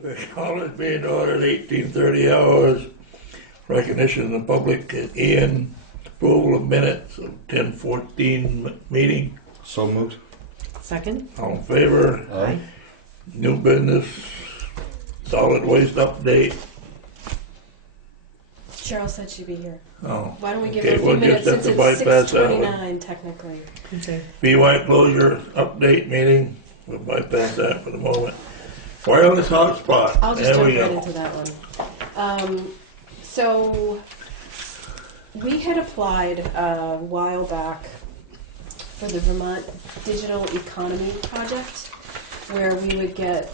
The call is being ordered 18:30 hours. Recognition of the public. Ian, approval of minutes of 10:14 meeting. So moved. Second? All in favor? Aye. New business. Solid waste update. Cheryl said she'd be here. Oh. Why don't we give Okay, her a few we'll minutes just have since to it's bypass that one. 6:29 technically. Okay. BY closure update meeting. We'll bypass that for the moment. Wireless hotspot. I'll just There jump we right go. into that one. So we had applied a while back for the Vermont Digital Economy Project, where we would get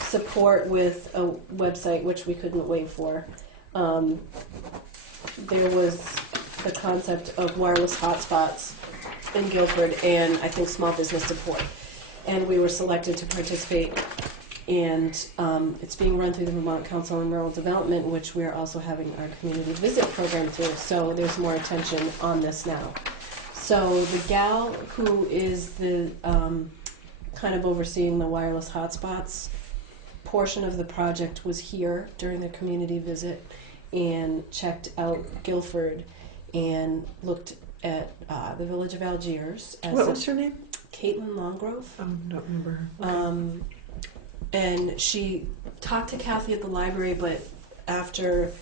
support with a website which we couldn't wait for. There was the concept of wireless hotspots in Guilford and I think small business support. And we were selected to participate, and it's being run through the Vermont Council on Rural Development, which we're also having our community visit program through, so there's more attention on this now. So the gal who is the kind of overseeing the wireless hotspots portion of the project was here during the community visit and checked out Guilford and looked at the village of Algiers. What was her name? Caitlin Longgrove. Don't remember her. Okay. And she talked to Kathy at the library, but after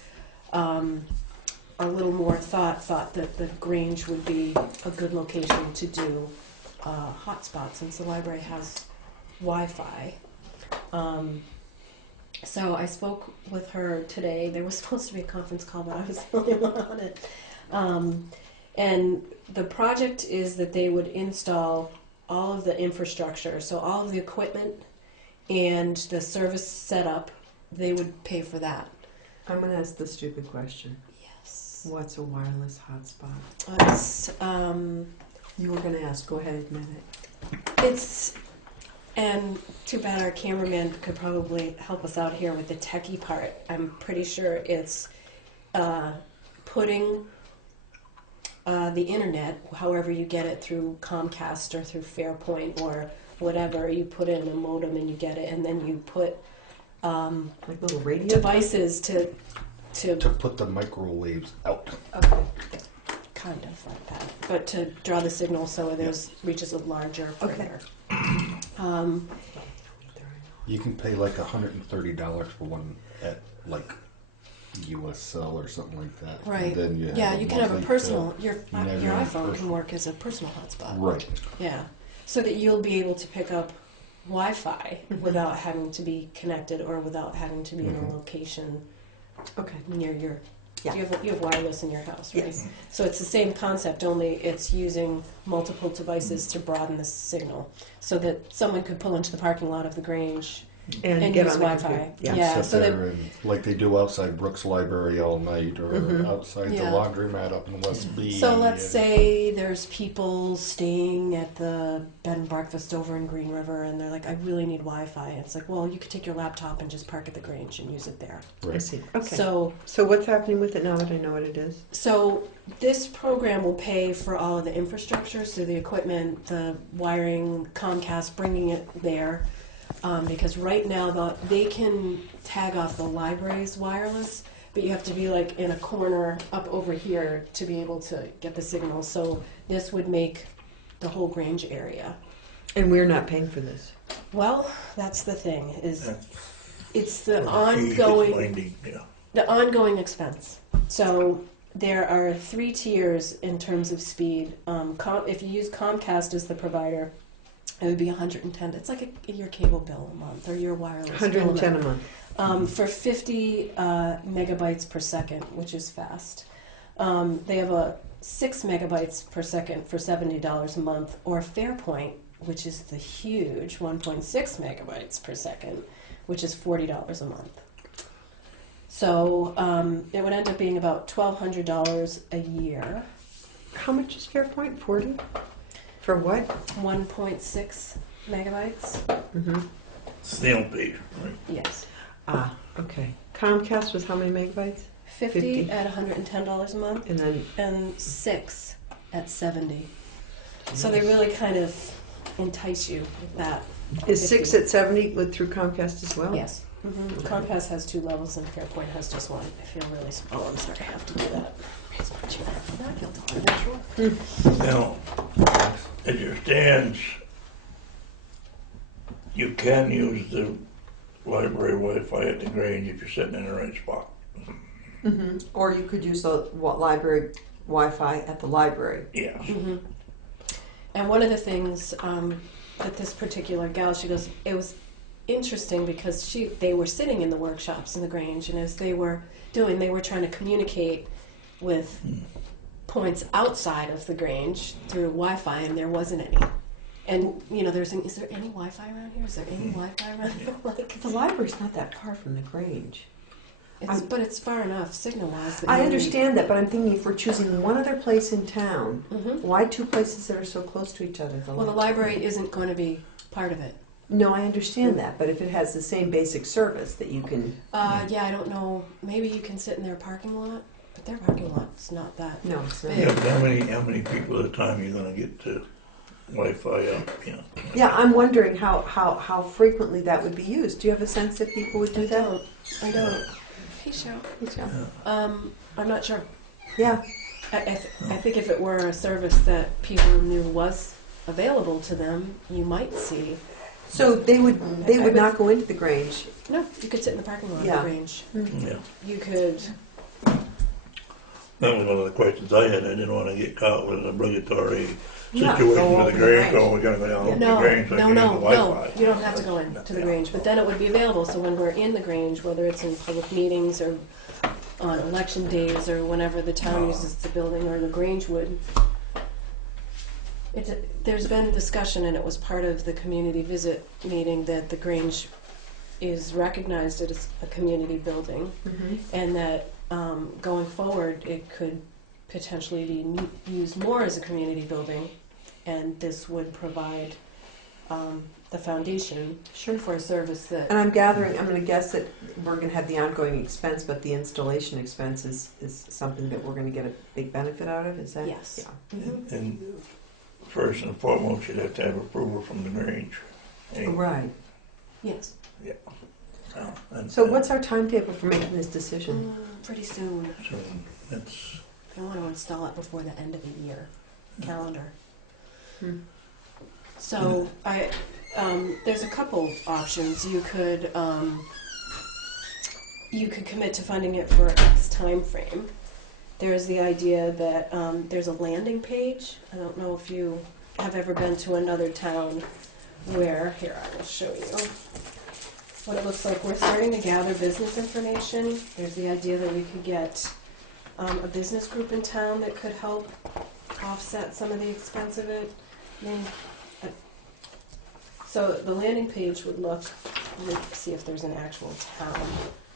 a little more thought that the Grange would be a good location to do hotspots since the library has Wi-Fi. So I spoke with her today. There was supposed to be a conference call, but I was the only one on it. And the project is that they would install all of the infrastructure, so all of the equipment and the service setup, they would pay for that. I'm going to ask the stupid question. Yes. What's a wireless hotspot? It's, You were going to ask. Go ahead, admit it. it's, and too bad our cameraman could probably help us out here with the techie part. I'm pretty sure it's putting the internet, however you get it through Comcast or through Fairpoint or whatever, you put in a modem and you get it, and then you put Like little radio? devices to put the microwaves out. Okay. kind of like that, but to draw the signal so it reaches a larger perimeter. You can pay like $130 for one at like USL or something like that. Right. And then you Yeah, have you can have a monthly personal, bill. your You have your own iPhone can personal. work as a personal hotspot. Right. Yeah, so that you'll be able to pick up Wi-Fi without having to be connected or without having to be in a location Okay. near your. Yeah. You have wireless in your house, right? Yes. So it's the same concept, only it's using multiple devices to broaden the signal, so that someone could pull into the parking lot of the Grange and get use on the Wi-Fi. computer. Yeah. Yeah, Sit so there that and, like they do outside Brooks Library all night, or outside Yeah. the laundromat up in West B. So let's and- say there's people staying at the bed and breakfast over in Green River, and they're like, I really need Wi-Fi. It's like, well, you could take your laptop and just park at the Grange and use it there. I Right. see. Okay. So what's happening with it now that I know what it is? this program will pay for all of the infrastructure, so the equipment, the wiring, Comcast bringing it there. Because right now they can tag off the library's wireless, but you have to be like in a corner up over here to be able to get the signal. So this would make the whole Grange area. And we're not paying for this. Well, that's the thing, is That's it's the what she is ongoing finding, yeah. the ongoing expense. So there are 3 tiers in terms of speed. If you use Comcast as the provider, It would be $110. It's like your cable bill a month or your wireless bill a 110 month. a month. For 50 megabytes per second, which is fast. They have a 6 megabytes per second for $70 a month, or Fairpoint, which is the huge 1.6 megabytes per second, which is $40 a month. So it would end up being about $1,200 a year. How much is Fairpoint? 40? For what? 1.6 megabytes. Mm-hmm. Snail page, right? Yes. Ah, okay. Comcast was how many megabytes? 50 at $110 a month, And then, and 6 at 70. So they really kind of entice you with that. is 50. 6 at 70 with through Comcast as well? Yes. Comcast has 2 levels and Fairpoint has just one. I feel really small. Oh, I'm sorry, I have to do that. Raise my chair. Not guilty, sure. Now, as it stands, you can use the library Wi-Fi at the Grange if you're sitting in the right spot. Mm-hmm. Or you could use the library Wi-Fi at the library. Yes. And one of the things that this particular gal, she goes, it was interesting because they were sitting in the workshops in the Grange, and as they were doing, they were trying to communicate with points outside of the Grange through Wi-Fi, and there wasn't any. And you know, is there any Wi-Fi around here? Is there any Wi-Fi around here? Like, The library's not that far from the Grange. but it's far enough signal-wise. That I you understand that, but I'm thinking if we're choosing one other place in town, Mhm. why 2 places that are so close to each other? Well, the library isn't going to be part of it. No, I understand that, but if it has the same basic service that you can... Yeah, I don't know. Maybe you can sit in their parking lot, but their parking lot's not that. No, it's not. Yeah, but how many people at a time you're gonna get to Wi-Fi up, you know? Yeah, I'm wondering how frequently that would be used. Do you have a sense that people would do that? I don't. Hey, Cheryl. I'm not sure. Yeah. I think if it were a service that people knew was available to them, you might see. So they would not go into the Grange. No, you could sit in the parking lot Yeah. of the Grange. Yeah. You could. That was one of the questions I had. I didn't want to get caught with an obligatory Yeah, situation go with over the the Grange. Grange. Oh, we're gonna go down to the No, Grange. So I no, can no, use the no. Wi-Fi. You don't have to go into the Grange, but then it would be available. So when we're in the Grange, whether it's in public meetings or on election days or whenever the town uses the building or the Grange would. There's been discussion, and it was part of the community visit meeting, that the Grange is recognized as a community building, and that going forward it could potentially be used more as a community building, and this would provide the foundation for a service that. And I'm going to guess that we're going to have the ongoing expense, but the installation expense is something that we're going to get a big benefit out of. Is that? Yes. Yeah. And first and foremost, you'd have to have approval from the Grange. Anyway, Right. Yes. yeah. So what's our timetable for making this decision? Pretty soon. So that's I want to install it before the end of the year calendar. So there's a couple options. You could commit to funding it for X time frame. There's the idea that there's a landing page. I don't know if you have ever been to another town where, here, I will show you what it looks like. We're starting to gather business information. There's the idea that we could get a business group in town that could help offset some of the expense of it. So the landing page would look, let's see if there's an actual town.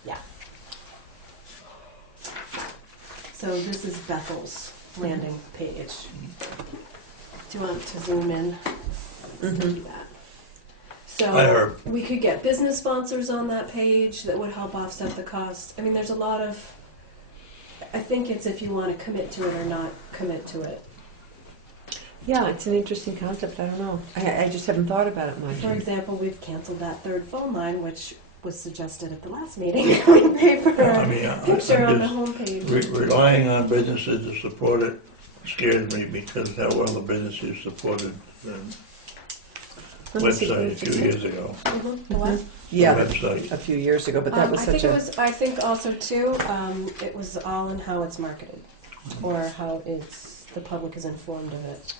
Yeah. So this is Bethel's landing page. Do you want to zoom in? See that. I So heard. we could get business sponsors on that page that would help offset the cost. I mean, there's a lot of, I think it's if you want to commit to it or not commit to it. Yeah, it's an interesting concept. I don't know. I just haven't thought about it much. For example, we've canceled that third phone line, which was suggested at the last meeting. We paid for I a mean, picture on the I'm homepage. just relying on businesses to support it scares me because how well the businesses supported the Let me see, website a few years ago. The what? Yeah, The website. a few years ago, but that was I such think a... it was. I think also too, it was all in how it's marketed, or how the public is informed of it.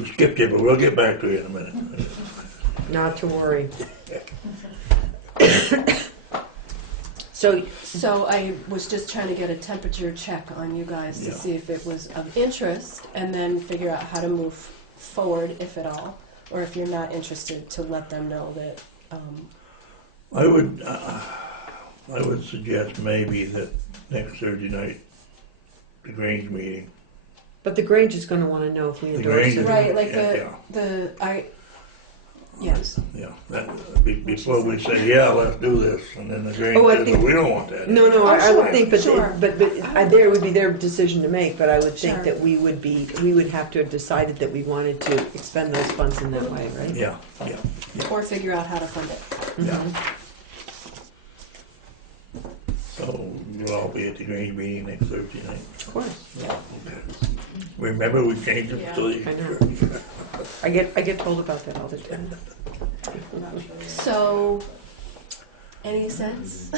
We skipped you, but we'll get back to you in a minute. Not to worry. So, So I was just trying to get a temperature check on you guys to Yeah. see if it was of interest, and then figure out how to move forward, if at all, or if you're not interested, to let them know that. I would suggest maybe that next Thursday night, the Grange meeting. but the Grange is going to want to know if we The endorse Grange it. is- Right, like Yeah. yes. Yeah, before we say, yeah, let's do this, and then the Grange Oh, I says, think- "Well, we don't want that. No, Oh, I would sure, think, but sure. there would be their decision to make. But I would think Sure. that we would have to have decided that we wanted to expend those funds in that way, right? Yeah, Or figure out how to fund it. yeah. So you'll all be at the Grange meeting next Thursday night. Of course. Okay. Remember, we changed it so you. I know. I get told about that all the time. So, any sense?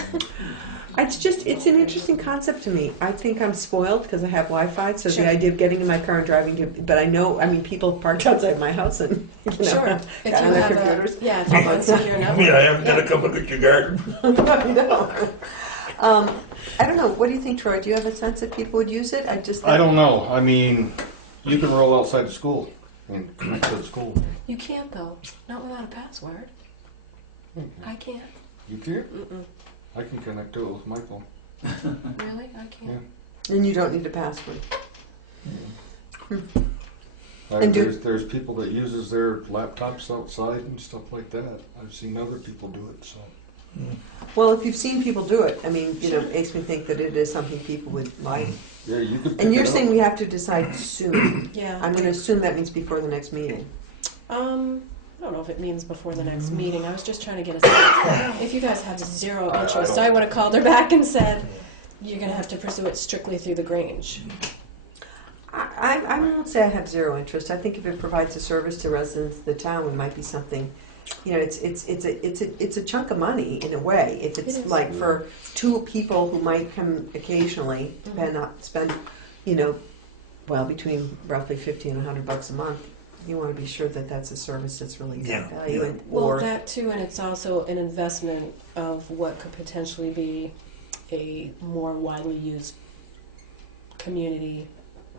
It's an interesting concept to me. I think I'm spoiled because I have Wi-Fi, so Sure. the idea of getting in my car and driving to, but I know, people parked outside my house and, Sure. If got you on their have computers. if you have a secure I network. mean, I haven't Yeah. gonna come look at your garden. I know. I don't know. What do you think, Troy? Do you have a sense that people would use it? I don't know. I mean, you can roll outside the school and connect to the school. You can't though. Not without a password. I can't. You can? Mm-mm. I can connect to it with my phone. Really? I can't. And you don't need a password. And There's people that uses their laptops outside and stuff like that. I've seen other people do it, so. Well, if you've seen people do it, it makes me think that it is something people would like. Yeah, you could pick And you're it up. saying we have to decide soon. Yeah. I'm going to assume that means before the next meeting. I don't know if it means before the next meeting. I was just trying to get a sense. If you guys have zero interest, I would have called her back and said, you're going to have to pursue it strictly through the Grange. I won't say I have zero interest. I think if it provides a service to residents of the town, it might be something. It's a chunk of money in a way. If It it's is. like for two people who might come occasionally, spend, between roughly $50 and $100 a month. You want to be sure that that's a service that's really got Yeah, value. yeah. And, Well, or that too, and it's also an investment of what could potentially be a more widely used community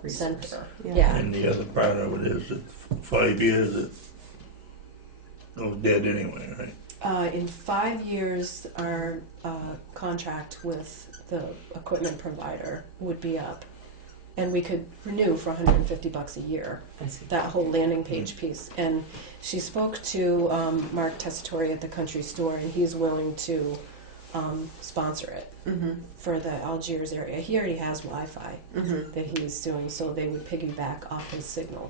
resource. center. Yeah. And the other part of it is that 5 years it goes dead anyway, right? In 5 years, our contract with the equipment provider would be up, and we could renew for $150 a year. I see. That whole landing page piece. And she spoke to Mark Tessitore at the country store, and he's willing to sponsor it Mm-hmm. for the Algiers area. He already has Wi-Fi Mm-hmm. that he's doing, so they would piggyback off his signal.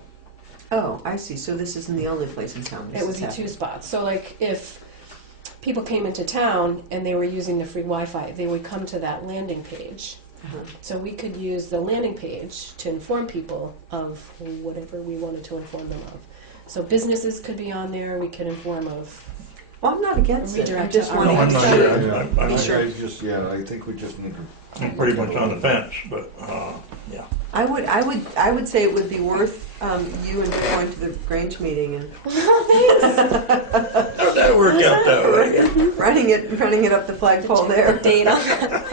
Oh, I see. So this isn't the only place in town. This It would is be happening. 2 spots. So like if people came into town and they were using the free Wi-Fi, they would come to that landing page. Uh-huh. So we could use the landing page to inform people of whatever we wanted to inform them of. So businesses could be on there. We could inform of. Well, I'm not against it. I Redirect just to want No, I'm not to. sure. I think we just need to. I'm pretty much on the fence, but, yeah. I would say it would be worth you and me going to the Grange meeting and How'd that work out that way? running it up the flagpole there. Date on that.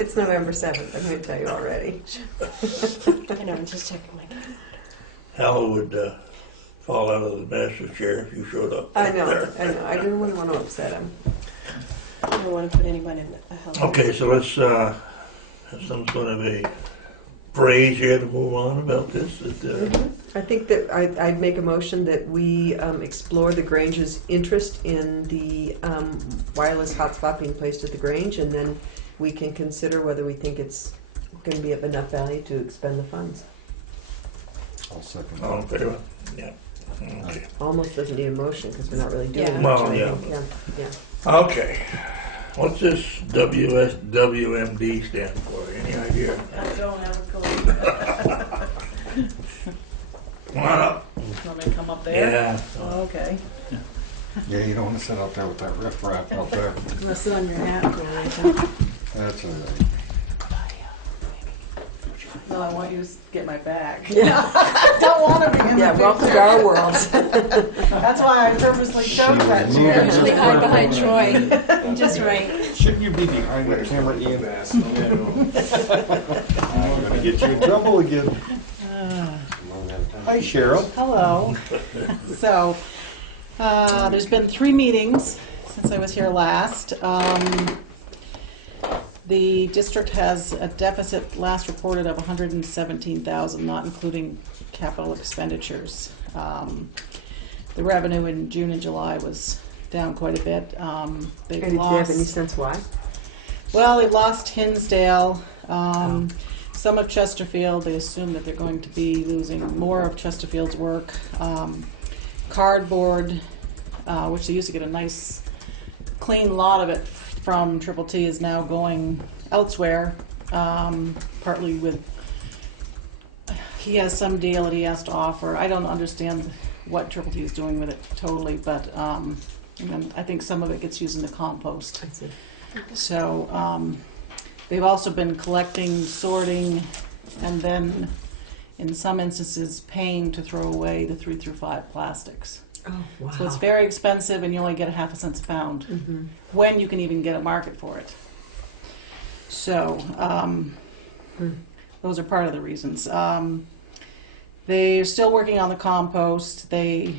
It's November 7th. I'm going to tell you already. I know, I'm just checking my calendar. Hal would fall out of the master chair if you showed up. I know. there. I didn't really want to upset him. I don't want to put anybody in a hell. Okay, so let's have some sort of a phrase here to move on about this. I think that I'd make a motion that we explore the Grange's interest in the wireless hotspot being placed at the Grange, and then we can consider whether we think it's going to be of enough value to expend the funds. I'll second All in that. favor? Yeah. Okay. Almost doesn't need a motion because we're not really doing Yeah. much. Well, I yeah. think. Yeah. Okay. What's this WSWMD stand for? Any idea? I don't have a clue. Come on up. Want me to come up there? Yeah. Oh, okay. Yeah, you don't want to sit out there with that riffraff out there. You want to sit on your hat? Go right there. That's all right. No, I want you to get my bag. Yeah. I don't want to be in Yeah, the welcome picture. to our world. That's why I purposely chose that She chair. was Usually hide behind Troy. Just right. Shouldn't you be behind the camera, Ian? I'm gonna get you in trouble again. Hi, Cheryl. Hello. So, there's been 3 meetings since I was here last. The district has a deficit last reported of $117,000, not including capital expenditures. The revenue in June and July was down quite a bit. They've And do you have any lost, sense why? well, they've lost Hinsdale, some of Chesterfield. They assume that they're going to be losing more of Chesterfield's work. Cardboard, which they used to get a nice clean lot of it from Triple T, is now going elsewhere, partly with, he has some deal that he has to offer. I don't understand what Triple T is doing with it totally, but and then I think some of it gets used in the compost. I see. So they've also been collecting, sorting, and then in some instances paying to throw away the 3 through 5 plastics. Oh, wow. So it's very expensive, and you only get a half a cent a pound Mhm. when you can even get a market for it. So those are part of the reasons. They're still working on the compost. They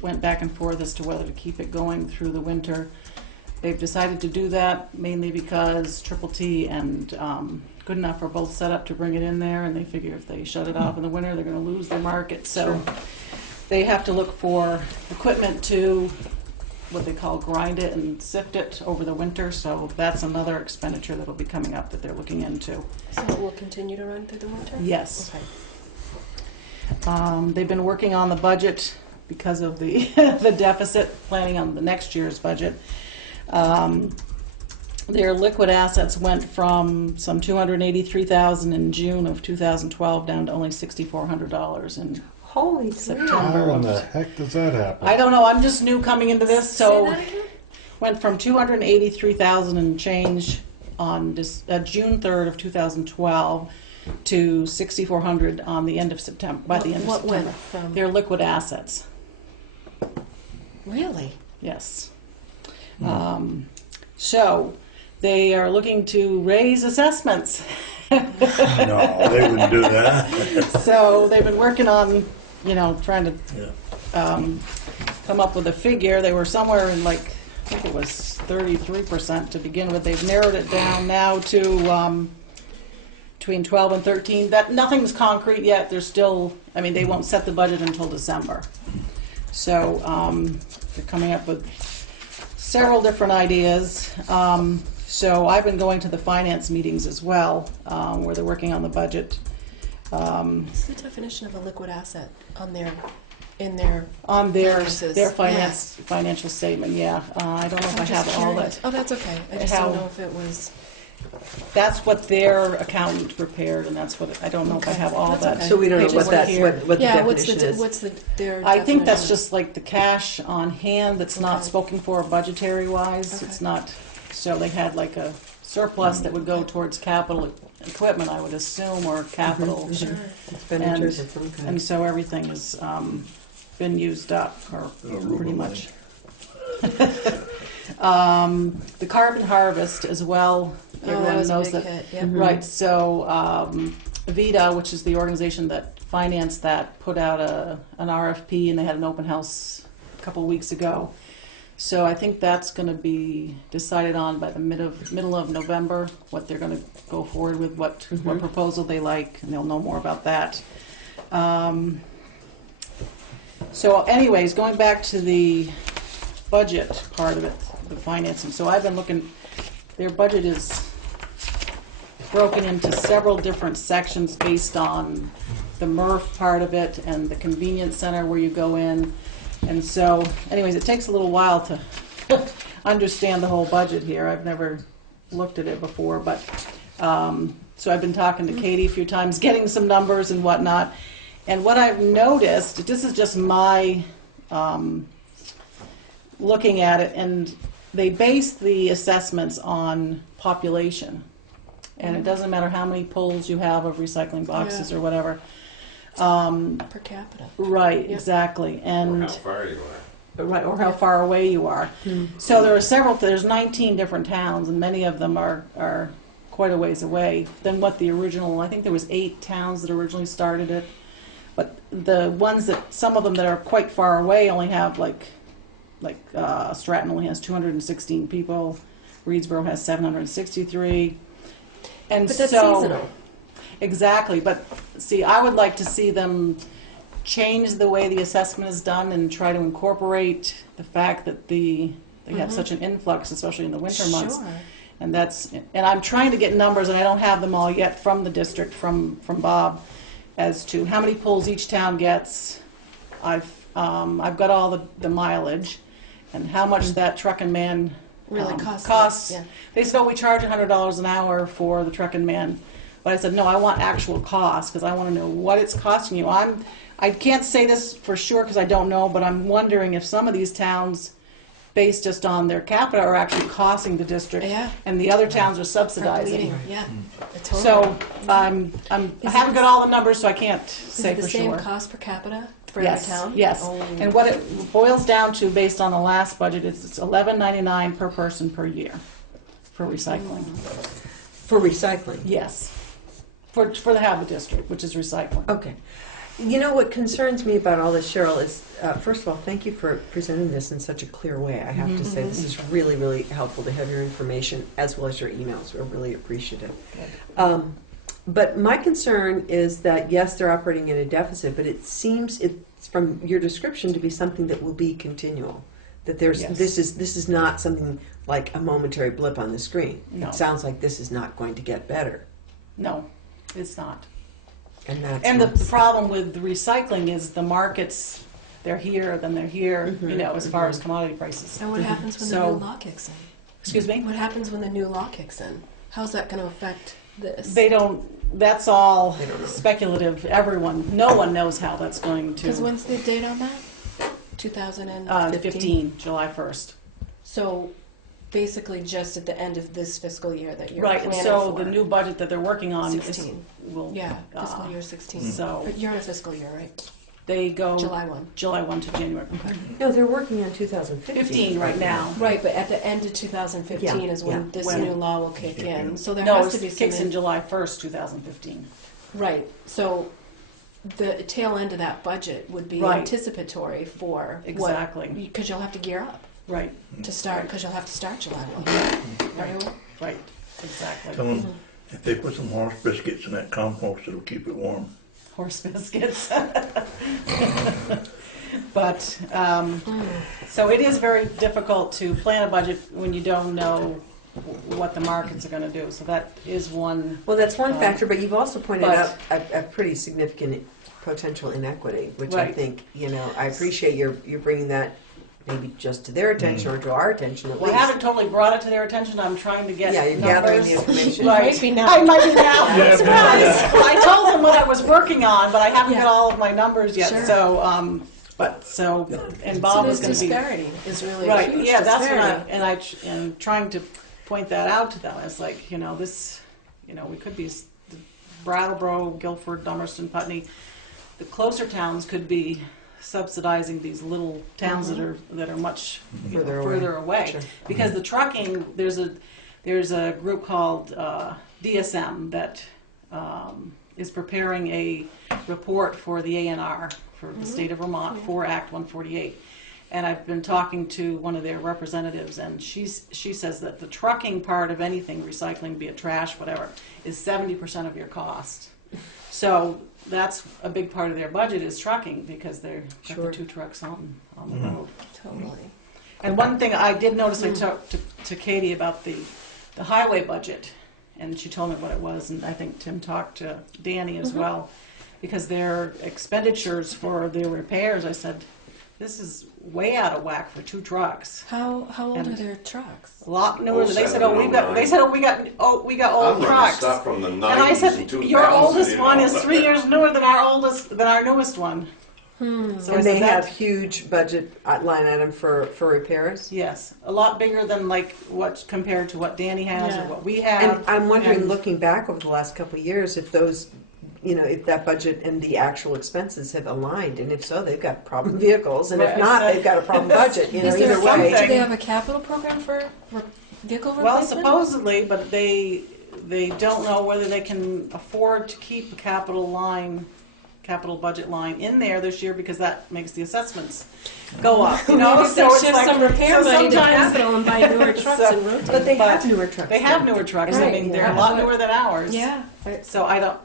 went back and forth as to whether to keep it going through the winter. They've decided to do that mainly because Triple T and Good Enough are both set up to bring it in there, and they figure if they shut it off in the winter, they're going to lose their market. So they have to look for equipment to what they call grind it and sift it over the winter. So that's another expenditure that will be coming up that they're looking into. So it will continue to run through the winter? Yes. Okay. They've been working on the budget because of the the deficit, planning on the next year's budget. Their liquid assets went from some $283,000 in June of 2012 down to only $6,400 in Holy September. How in the heck does that happen? I don't know. I'm just new coming into this, Say so that again? went from 283,000 and change on June 3rd of 2012 to 6,400 on the end of September. By the end of What September, went from? their liquid assets. Really? Yes. So they are looking to raise assessments. No, they wouldn't do that. So they've been working on, trying to Yeah. come up with a figure. They were somewhere in I think it was 33% to begin with. They've narrowed it down now to between 12 and 13. That nothing's concrete yet. They're still, they won't set the budget until December. So they're coming up with several different ideas. So I've been going to the finance meetings as well, where they're working on the budget. What's the definition of a liquid asset in their On their finances? financial statement, yeah. I don't know if I I'm have just all curious. that. Oh, that's okay. I just How- don't know if it was. That's what their accountant prepared, and that's what, I don't know if I have all That's that. okay. So we don't know pages what here. what the Yeah, definition is. what's their I think that's definition? just like the cash on hand that's not Okay. spoken for budgetary wise. Okay. It's not, so they had like a surplus that would go towards capital equipment, I would assume, or capital. Mhm. Sure. Expenditures of some kind. And so everything has been used up, or Aruba pretty money. much. The carbon harvest as well. Oh, that Everyone was a knows big that. hit. Yep. Mhm. Right. So VITA, which is the organization that financed that, put out an RFP, and they had an open house a couple weeks ago. So I think that's going to be decided on by the middle of November, what they're going to go forward with, what proposal they like, and they'll know more about that. So anyways, going back to the budget part of it, the financing. So I've been looking, their budget is broken into several different sections based on the MRF part of it and the convenience center where you go in. And so, anyways, it takes a little while to understand the whole budget here. I've never looked at it before, but so I've been talking to Katie a few times, getting some numbers and whatnot. And what I've noticed, this is just my looking at it, and they base the assessments on population. and it doesn't matter how many pulls you have of recycling boxes Yeah. or whatever. Per capita. Right, Yeah. exactly, Or and how far you are. right, or how far away you are. So there are several. There's 19 different towns, and many of them are quite a ways away than what the original. I think there was 8 towns that originally started it, but the ones that some of them that are quite far away only have like Stratton only has 216 people, Reedsboro has 763, and But that's so seasonal. exactly. But see, I would like to see them change the way the assessment is done and try to incorporate the fact that they have such an influx, especially in the winter months. Sure. And I'm trying to get numbers, and I don't have them all yet from the district, from Bob, as to how many pulls each town gets. I've got all the mileage and how much that truck and man Really costs. Yeah. They said, oh, we charge $100 an hour for the truck and man. But I said, no, I want actual costs because I want to know what it's costing you. I can't say this for sure because I don't know, but I'm wondering if some of these towns, based just on their capita, are actually costing the district, Yeah. and the other towns are For subsidizing. bleeding. Yeah. Totally. So I haven't got all the numbers, so I can't Is say it the for same sure. cost per capita for Yes, every town? yes. Oh. And what it boils down to, based on the last budget, is it's $11.99 per person per year for recycling. For recycling. Yes, for the Habit District, which is recycling. Okay. You know what concerns me about all this, Cheryl, is first of all, thank you for presenting this in such a clear way. I have to say, this is really, really helpful to have your information as well as your emails. We're really appreciative. But my concern is that yes, they're operating in a deficit, but it seems it's from your description to be something that will be continual. That Yes. this is not something like a momentary blip on the screen. No. It sounds like this is not going to get better, No, it's not. and that's And the not- problem with the recycling is the markets, they're here, then they're here, as far as commodity prices. And what happens when the So- new law kicks in? Excuse me? What happens when the new law kicks in? How's that going to affect this? They don't, that's all They don't know. speculative. No one knows how that's going Because to. when's the date on that? 2015. 15, July 1st. So basically just at the end of this fiscal year that you're Right, and planning so for. the new budget that they're working on 16. will. Yeah, fiscal year 16. So But you're in a fiscal year, right? they go July 1. July 1 to January. No, they're working on 2015. 15 right now. Right, but at the end of 2015 Yeah, is when yeah. this When- new law will kick in. So there No, has to be it some... kicks in July 1st, 2015. Right, so the tail end of that budget would be Right. anticipatory for Exactly. Because you'll have to gear up Right, to start, because you'll have to start July 1. Right. right, exactly. Tell them if they put some horse biscuits in that compost, it'll keep it warm. Horse biscuits. But, so it is very difficult to plan a budget when you don't know what the markets are going to do. So that is one. Well, that's one factor, but you've also pointed but- out a pretty significant potential inequity, which I Right. think, I appreciate you're bringing that maybe just to their attention or to our attention at Well, I least. haven't totally brought it to their attention. I'm trying to get Yeah, you're numbers. gathering the information. Right. Might be now. I might be now. Yeah, Surprise! Well, I told them what I was working on, but I haven't Yeah. got all of my numbers yet. Sure. So, and Bob So was this going to be disparity is really a right. huge Yeah, that's what disparity. and trying to point that out to them. It's like this, we could be Brattleboro, Guilford, Dummerston, Putney. The closer towns could be subsidizing these little towns that are much further away. Sure. Because the trucking, there's a group called DSM that is preparing a report for the ANR for the state of Vermont for Act 148. And I've been talking to one of their representatives, and she says that the trucking part of anything, recycling, be it trash, whatever, is 70% of your cost. So that's a big part of their budget is trucking because they're got Sure. the 2 trucks on the road. Totally. And one thing I did notice, I talked to Katie about the highway budget, and she told me what it was, and I think Tim talked to Danny as well, because their expenditures for their repairs, I said, this is way out of whack for 2 trucks. How old And- are their trucks? A lot newer. They said, 07, we got 09. we got old I'm looking at trucks. stuff from the 90s And I said, and 2000s. your oldest you one know, is but- 3 years newer than our newest one. So I And said they have that- huge budget line item for repairs? Yes, a lot bigger than like what compared to what Danny has Yeah. or what we have. And I'm wondering, And- looking back over the last couple of years, if those, if that budget and the actual expenses have aligned, and if so, they've got problem vehicles, and if Right, not, so- they've got a problem budget, Is there either way. do they have a capital program for vehicle Well, replacement? supposedly, but they don't know whether they can afford to keep a capital budget line in there this year because that makes the assessments go up. You know, Maybe so they'll it's shift like some repair so money to sometimes- capital and buy newer trucks So- and rotate. But they But have newer trucks. They have newer trucks. I Right, mean, they're yeah. a lot newer than ours. Yeah. So I don't.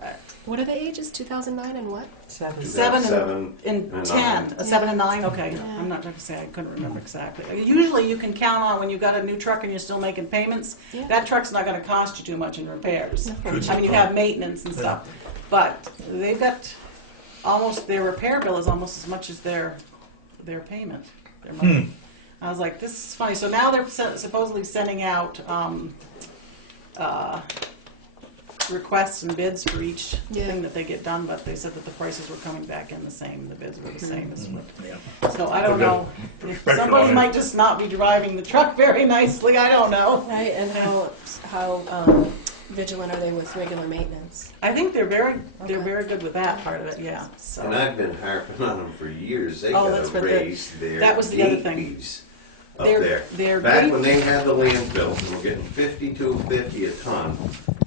What are the ages? 2009 and what? 7. 7 7 and and 10, 9. 7 and 9. Okay, Yeah. I'm not going to say I couldn't remember exactly. Usually, you can count on when you've got a new truck and you're still making payments. Yeah. That truck's not going to cost you too much in repairs. Okay. I mean, you have maintenance and stuff, but they've got almost their repair bill is almost as much as their payment, their money. I was like, this is funny. So now they're supposedly sending out requests and bids for each Yeah. thing that they get done, but they said that the prices were coming back in the same. The bids were the same as what. Yeah. So I don't know. If Pressure somebody on it. might just not be driving the truck very nicely. I don't know. Right, and how vigilant are they with regular maintenance? I think they're very Okay. good with that part of it. Yeah. So. And I've been harping on them for years. They Oh, that's gotta right, raise their that was the other gate thing. fees up Their there. Back gate- when they had the landfills and were getting $52.50 a ton,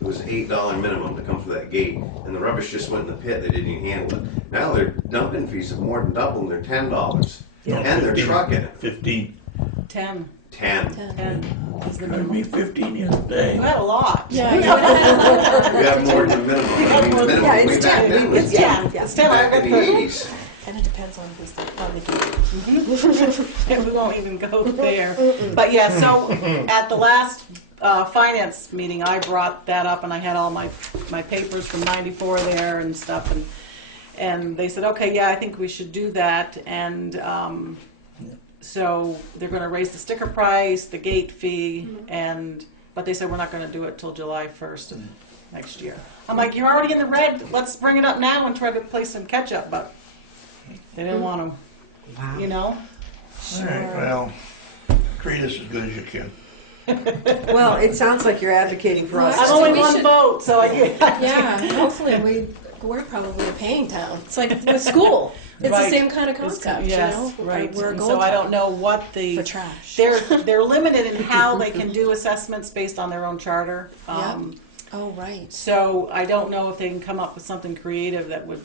it was $8 minimum to come through that gate, and the rubbish just went in the pit. They didn't even handle it. Now their dumping fees have more than doubled. And they're $10, No, and they're 15. trucking it. 15. 10. 10. 10 is the Trying to minimum. be 15 yesterday. You had a lot. Yeah, We have more than the minimum. I mean, the minimum Yeah, way it's back 10. then was It's 10. Yeah. It's 10. back in the 80s. And it depends on who's on the gate. We won't even go there. But yeah, so at the last finance meeting, I brought that up, and I had all my papers from '94 there and stuff, and they said, okay, yeah, I think we should do that, and so they're going to raise the sticker price, the gate fee, but they said we're not going to do it till July 1st of next year. I'm like, you're already in the red. Let's bring it up now and try to play some catch up, but they didn't want to, you know. All right, well, treat us as good as you can. Well, it sounds like you're advocating for us. Well, I'm only we one should- vote, so I get. Yeah, hopefully we're probably a paying town. It's like with school. It's Right. the same kind of concept, Yes, you know? right. We're a And gold so I don't town know what the for trash. they're limited in how they can do assessments based on their own charter. Oh, right. So I don't know if they can come up with something creative that would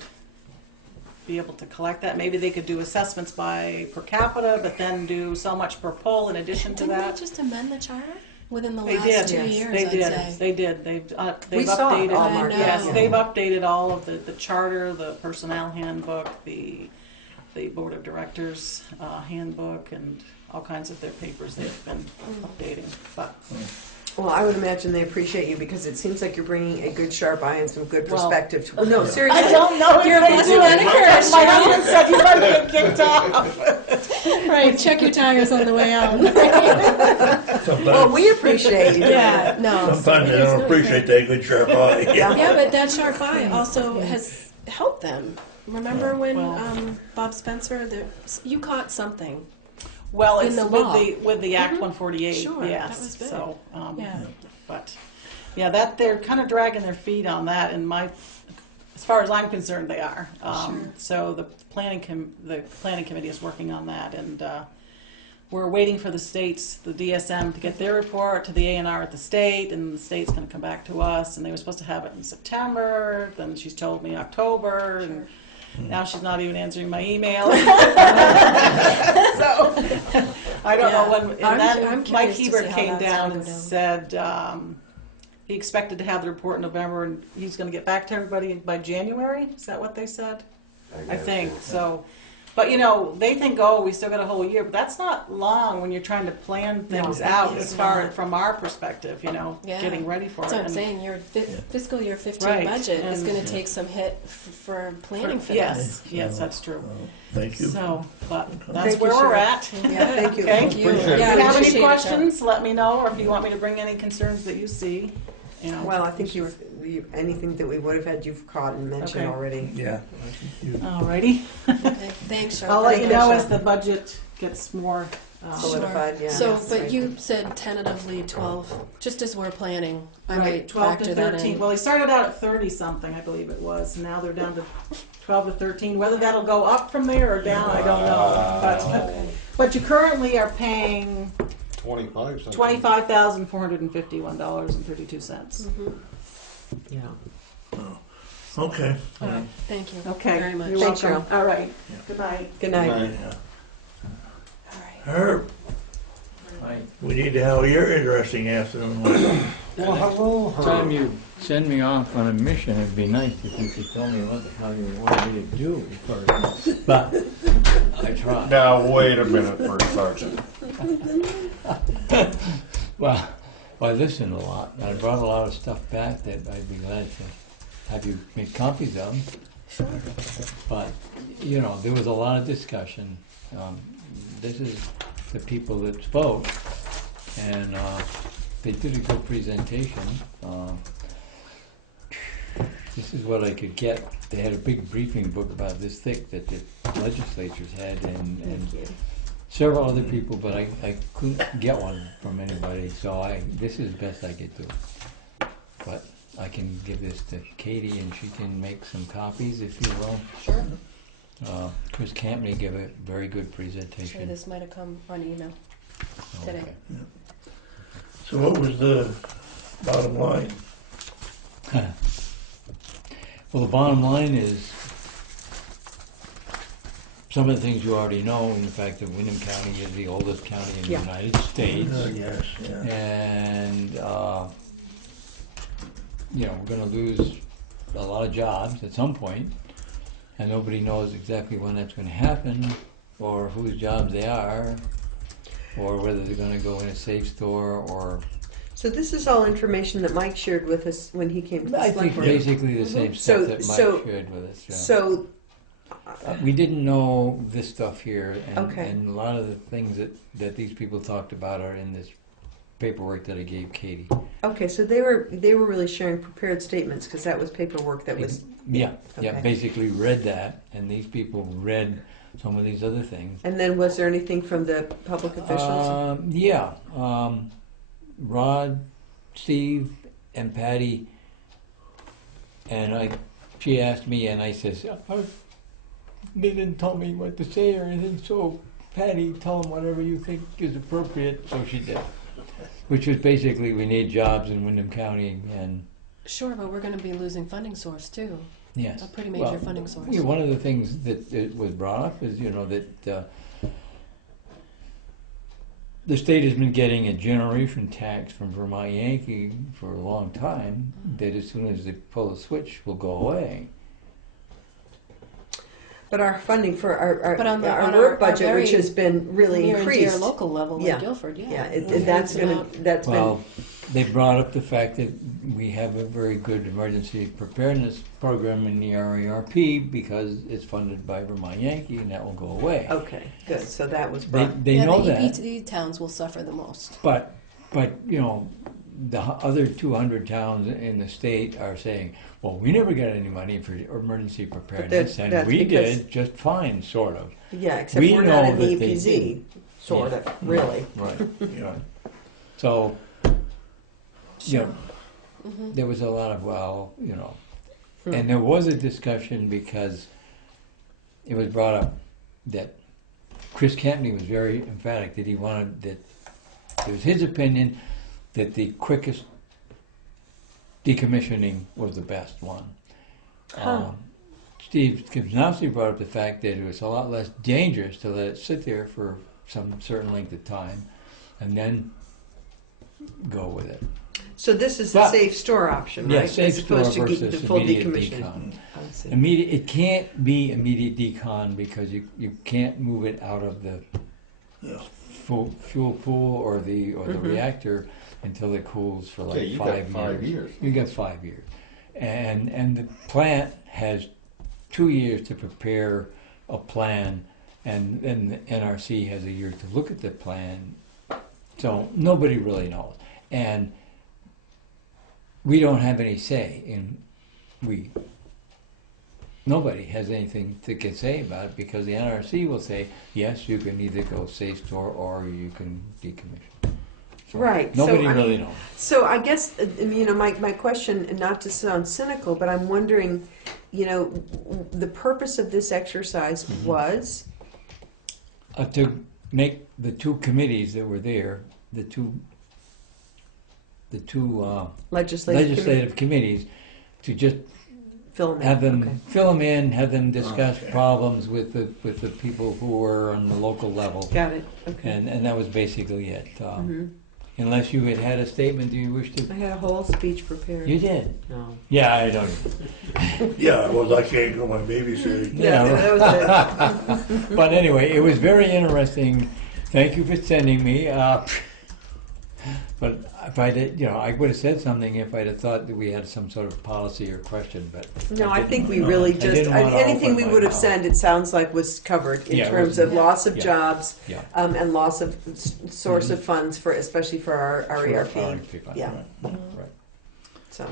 be able to collect that. Maybe they could do assessments by per capita, but then do so much per poll in addition to Didn't that. they just amend the charter within the They last did. 2 yes. years? They I'd did. say. They did. They've We saw it updated. all, I Mark. know. Yes, Yeah. they've updated all of the charter, the personnel handbook, the board of directors handbook, and all kinds of their papers they've been updating. But Well, I would imagine they appreciate you because it seems like you're bringing a good sharp eye and some good Well, perspective. No, seriously. I don't know if You're a they blessing do. and a curse, My you know? husband said you better get kicked off. Right, check your tires on the way out. Well, Sometimes, we appreciate you. Yeah, no. sometimes they there's don't no appreciate that good sharp eye. Yeah. Yeah, but that sharp eye also has helped them. Remember when Well- Bob Spencer, you caught something. Well, In it's the with law. the Act 148. Sure, yes. that was big. So, Yeah. but yeah, that they're kind of dragging their feet on that. And as far as I'm concerned, they are. Sure. So the planning committee is working on that, and we're waiting for the states, the DSM, to get their report to the A&R at the state, and the state's going to come back to us. And they were supposed to have it in September. Then she's told me October, and now she's not even answering my email. So I don't know when. And then I'm Mike curious to Hebert see how came that's down gonna and go down. said he expected to have the report in November, and he's going to get back to everybody by January. Is that what they said? I think so. But they think, oh, we still got a whole year, but that's not long when you're trying to plan things out it's as far not. from our perspective. Yeah. Getting ready for That's it. what I'm And- saying. Your fiscal year 15 Right, budget is and- going to take some hit for planning for yes, this. yes, that's true. Thank you. So, but that's Thank you, where we're Sharon. at. Yeah. Thank you. Okay. Thank you. Appreciate it. Yeah, If we you have any appreciate it, Sharon. questions, let me know, or if you want me to bring any concerns that you see. Well, I think anything that we would have had, you've caught and mentioned Okay. already. Yeah. Alrighty. Okay, thanks, Charlotte. I'll let you Thank know you. as the budget gets more. Solidified, yeah. So, Yes, but right. you said tentatively 12, just as we're planning. I Right, might 12 factor to that 13. in. Well, they started out at 30 something, I believe it was. Now they're down to 12 to 13. Whether that'll go up from there or down, I don't know. But you currently are paying 25 something. $25,451.32. Yeah. Okay. All right, thank you Okay, very much. you're Thanks, welcome. Cheryl. All right. Good night. Good night. Yeah. All right. Herb, we need to have your interesting afternoon. Well, hello, Time you send me off on a mission, it'd be nice if you could tell me what the hell you want me to do first. But I try. Now, wait a minute, First Sergeant. Well, I listened a lot. I brought a lot of stuff back that I'd be glad to have you make copies of. Sure. But, you know, there was a lot of discussion. This is the people that spoke, and they did a good presentation. This is what I could get. They had a big briefing book about this thick that the legislatures had, and several other people, but I couldn't get one from anybody, so this is the best I could do. But I can give this to Katie, and she can make some copies, if you will. Sure. Chris Campney gave a very good Actually, presentation. this might have come on email today. Okay. So what was the bottom line? Well, the bottom line is some of the things you already know, in the fact that Windham County is the oldest county in the Yeah. United States. Yes, yeah. And, you know, we're going to lose a lot of jobs at some point, and nobody knows exactly when that's going to happen, or whose jobs they are, or whether they're going to go in a safe store, or So this is all information that Mike shared with us when he came to the I select think board. basically the same stuff So- that Mike so- shared with us. Yeah. So, We didn't know this stuff here, and, Okay. and a lot of the things that these people talked about are in this paperwork that I gave Katie. okay, so they were really sharing prepared statements because that was paperwork that was. Yeah, yeah, Okay. basically read that, and these people read some of these other things. And then was there anything from the public officials? Yeah, Rod, Steve, and Patty, and she asked me, and I says, they didn't tell me what to say or anything, so Patty, tell them whatever you think is appropriate, so she did. Which was basically, we need jobs in Windham County, and Sure, but we're going to be losing funding source too. yes. A pretty major Well, funding source. yeah, one of the things that was brought up is, you know, that the state has been getting a generation tax from Vermont Yankee for a long time, that as soon as they pull the switch will go away. But our funding for our But on the- our on work our budget, which very has been really Near and dear increased. local level Yeah. like Guilford, yeah. Yeah, We're that's losing gonna out. that's Well, they brought up the fact that we have a very good emergency preparedness program in the RARP because it's funded by Vermont Yankee, and that will go away. been okay. Good. So that was They, brought. they Yeah, know the that. EPT towns will suffer the most. But you know, the other 200 towns in the state are saying, well, we never got any money for emergency preparedness, and that's we because- did just fine, sort of. Yeah, except we we're not know in the that they EPZ, did. sort Yeah. of, really. Right. Yeah. So, you know, there was a lot of, well, you know, and there was a discussion because it was brought up that Chris Campney was very emphatic that he wanted that it was his opinion that the quickest decommissioning was the best one. Steve Kibznowski brought up the fact that it was a lot less dangerous to let it sit there for some certain length of time and then go with it. So this is the But- safe store option, Yeah, right? safe As opposed store to versus the full immediate decommissioning. decon. I see. It can't be immediate decon because you can't move it out of the Yeah. fuel pool or the reactor until it cools for like Yeah, you 5 got 5 years. You got 5 years, and the plant has 2 years to prepare a plan, and then the NRC has a year to look at the plan. So nobody really knows, and we don't have any say in, nobody has anything to can say about it, because the NRC will say, yes, you can either go safe store or you can decommission. So Right, so, Nobody I really mean, knows. So I guess, my question, and not to sound cynical, but I'm wondering, the purpose of this exercise was, To make the two committees that were there, the two legislative committees, to just fill in. have them Okay. fill them in, have them discuss Okay. problems with the people who were on the local level, Got it, okay. and that was basically it. Mhm. Unless you had a statement, do you wish to? I had a whole speech prepared. You did. No. Yeah, I don't. Yeah, well, I can't go my babysitting. Yeah, that was it. But anyway, it was very interesting. Thank you for sending me. But if I did, I would have said something if I'd have thought that we had some sort of policy or question. But No, I didn't. think we really I just, didn't want to anything open we my would have mouth. sent, it sounds like was covered in Yeah, it terms was- of loss of Yeah. jobs, Yeah. and loss of source of funds for, especially for our For ERP. our people. Yeah. Right. So,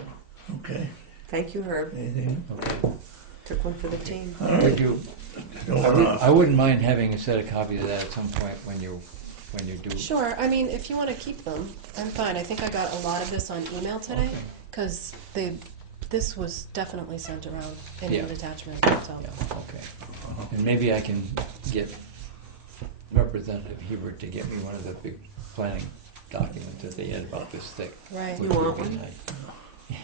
Okay, thank you, Herb. anything? Okay. Took one for the team. All Would right. you? Going I on. wouldn't mind having a set of copies of that at some point when you do. Sure, I mean, if you want to keep them, I'm fine. I think I got a lot of this on email today, Okay. because this was definitely sent around in Yeah. an attachment, so. Yeah, okay. And maybe I can get Representative Hebert to get me one of the big planning documents that they had about this thick. Right. You which want would be one? nice.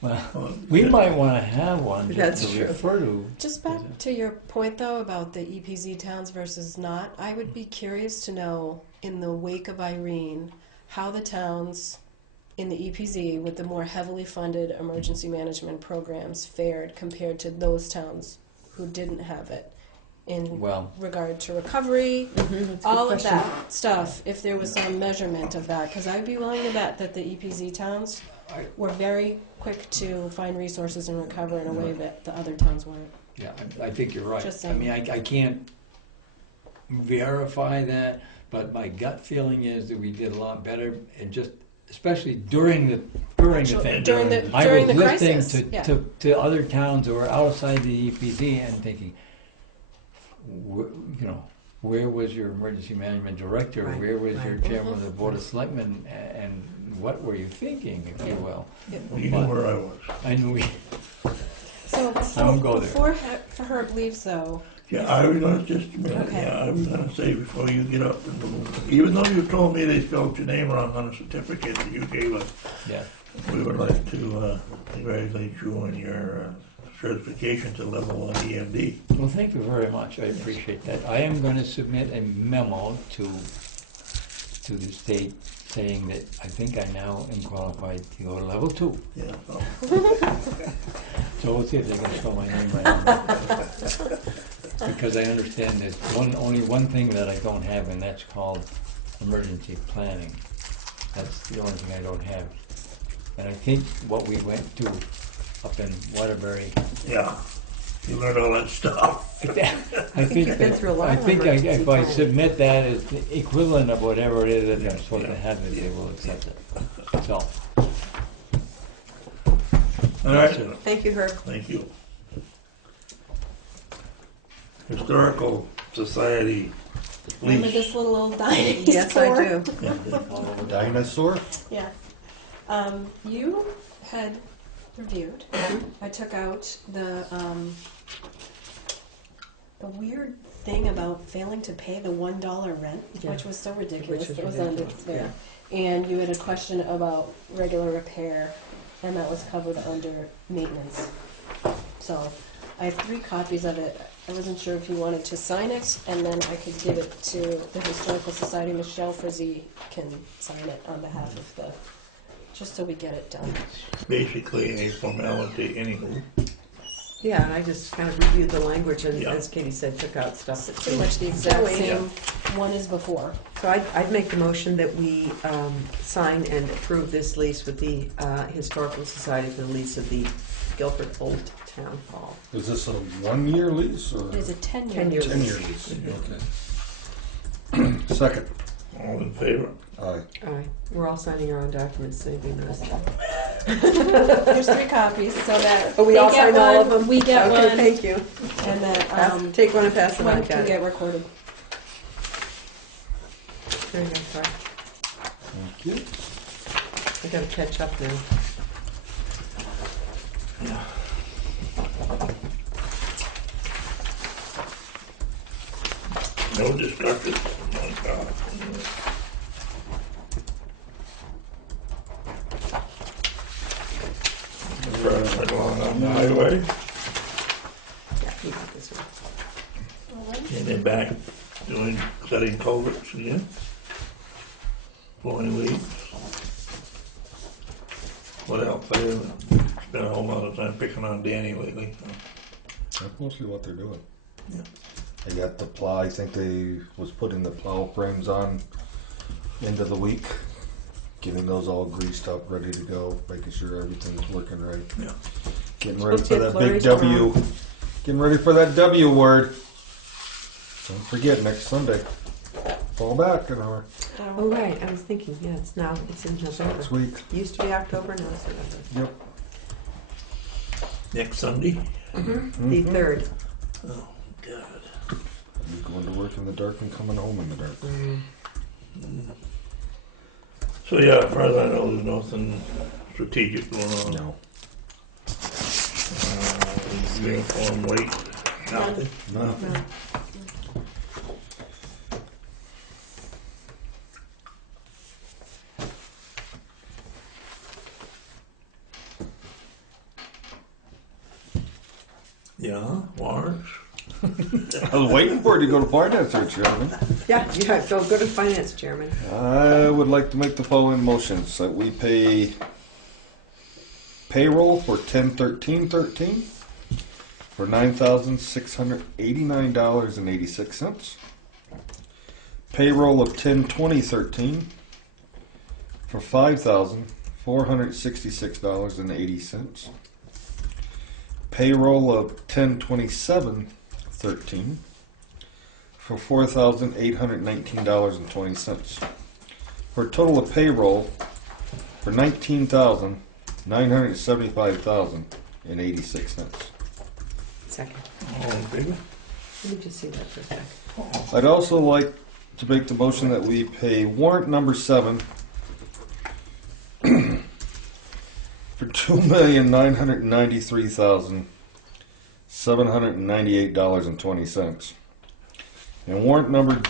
Well, Well, we might want to have one That's just to true. refer to. Just back to your point, though, about the EPZ towns versus not, I would be curious to know, in the wake of Irene, how the towns in the EPZ with the more heavily funded emergency management programs fared compared to those towns who didn't have it, in Well, regard to recovery, That's a good all of question. that stuff, if there was some measurement of that, because I'd be willing to bet that the EPZ towns were very quick to find resources and recover in a way that the other towns weren't. yeah, I think you're right. Just I mean, I can't verify that, but my gut feeling is that we did a lot better, and just especially during the thing. During the I during was the listening crisis, yeah. to other towns who were outside the EPZ and thinking, where was your emergency management director? Right, Where was your right. chairman of the board of selectmen? And what were you thinking, if you will? You know where I was. I knew. So I won't go there. before Herb leaves, though, Yeah, I was gonna, just a minute, Okay. yeah, I was gonna say before you get up and move, even though you told me they spelled your name wrong on the certificate that you gave us, Yeah. we would like to congratulate you on your certification to level 1 EMD. Well, thank you very much. I appreciate that. I am going to submit a memo to the state saying that I think I now am qualified to go to level 2. Yeah, so, So we'll see if they can spell my name right. Because I understand there's only one thing that I don't have, and that's called emergency planning. That's the only thing I don't have. And I think what we went to up in Waterbury, yeah, you learned all that stuff. I think you've been that, through a lot I of think emergency if I planning. submit that as the equivalent of whatever it is that I'm supposed to have, that they will accept it. So, All right, Thank you, Herb. thank you. Historical Society remember lease. this little old dinosaur? Yes, I do. Dinosaur? Yeah. You had reviewed. I took out the weird thing about failing to pay the $1 rent, Yeah. which was so ridiculous. Which is It was ridiculous, unfair. And you had a question about regular repair, and that was covered under maintenance. So I have 3 copies of it. I wasn't sure if you wanted to sign it, and then I could give it to the Historical Society. Michelle Frizzy can sign it on behalf of the, just so we get it done. Basically a formality anywho. Yeah, and I just kind of reviewed the language and, Yeah. as Katie said, took out stuff. It's pretty much the exact Yeah. same one as before. So I'd make the motion that we sign and approve this lease with the Historical Society for the lease of the Guilford Old Town Hall. Is this a 1-year lease or It is a 10-year. 10-year 10-year lease? Okay. Second. All in favor? Aye. All right, we're all signing our own documents, so you'll be noticed. There's 3 copies, so that Oh, we they all get sign all of one, them? we get Okay, one, thank you. and that Take one and pass them one on, can got get it. recorded. There you go, sorry. Thank you. I gotta catch up now. No discussion. Oh, God. First, right along on the highway, Yeah, you got this one. and then back doing, setting culverts again. Blowing leaves. What else? I haven't spent a whole lot of time picking on Danny lately. That's mostly what they're doing. Yeah. They got the plow. I think they was putting the plow frames on end of the week, getting those all greased up, ready to go, making sure everything's working right. Yeah. Getting ready Supposed to for get that big flurries W. tomorrow. Getting ready for that W word. Don't forget next Sunday. Fall back an hour. Oh, right, I was thinking, yeah, it's in November. Next week. Used to be October, now it's November. Yep. Next Sunday? The 3rd. Oh, God. Be going to work in the dark and coming home in the dark. So yeah, as far as I know, there's nothing strategic going on. No. Uniform weight, nothing. Nothing. Yeah, warrants. I was waiting for it to go to finance, there, Chairman. Yeah, go to finance, Chairman. I would like to make the following motions that we pay payroll for 10/13/13 for $9,689.86. Payroll of 10/20/13 for $5,466.80. Payroll of 10/27/13 for $4,819.20, for a total of payroll for $19,975.86. Second. All in favor? Let me just see that for a sec. I'd also like to make the motion that we pay warrant number 7 for $2,993,798.20, and warrant number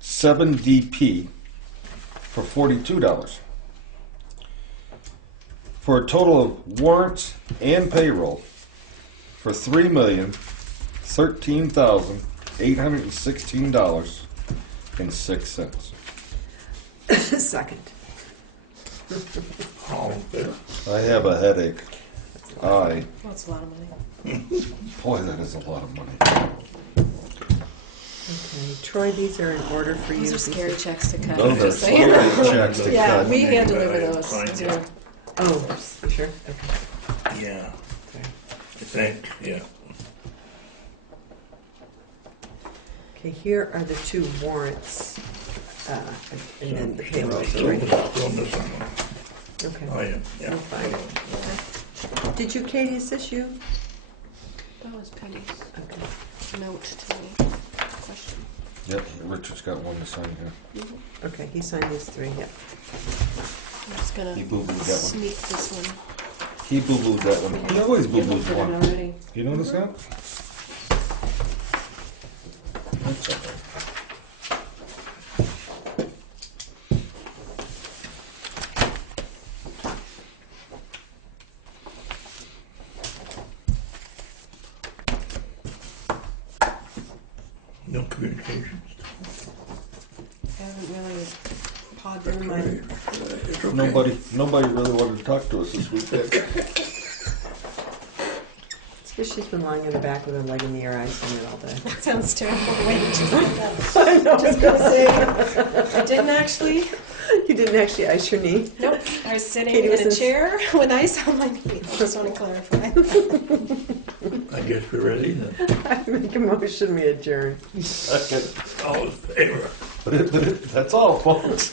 7DP for $42, for a total of warrants and payroll for $3,013,816.06. Second. All in favor? I have a headache. Aye. That's a lot of money. Boy, that is a lot of money. Okay, Troy, these are in order for you. Those are scary checks to cut. Those are just so you know. scary checks to Yeah, cut. we hand deliver those. Fine, too. yeah. Oh, you sure? Okay. Yeah, Okay. I think, yeah. Okay, here are the 2 warrants, and then the payrolls are right here. Still missing one. Okay. Oh, yeah, yeah. We'll find it. Did you, Katie, is this you? That was Penny's Okay. note to me. Question. Yep, Richard's got one to sign here. Okay, he signed these 3, yeah. I'm just gonna He boo-booed that one. sneak this one. He boo-booed that one. He always You boo-boos looked at it one. already. You notice that? That's okay. No communications. I haven't really pawed through my. It's okay. Nobody really wanted to talk to us this weekend. It's because she's been lying in the back with her leg in the air, icing it all day. That sounds terrible. The way you just said that. I know. Just gonna say, I didn't actually. You didn't actually ice your knee? Nope. I was sitting Katie was in a in- chair with ice on my knee. I just want to clarify. I guess we're ready then. I make a motion, we adjourn. Okay. All in favor? That's all, folks.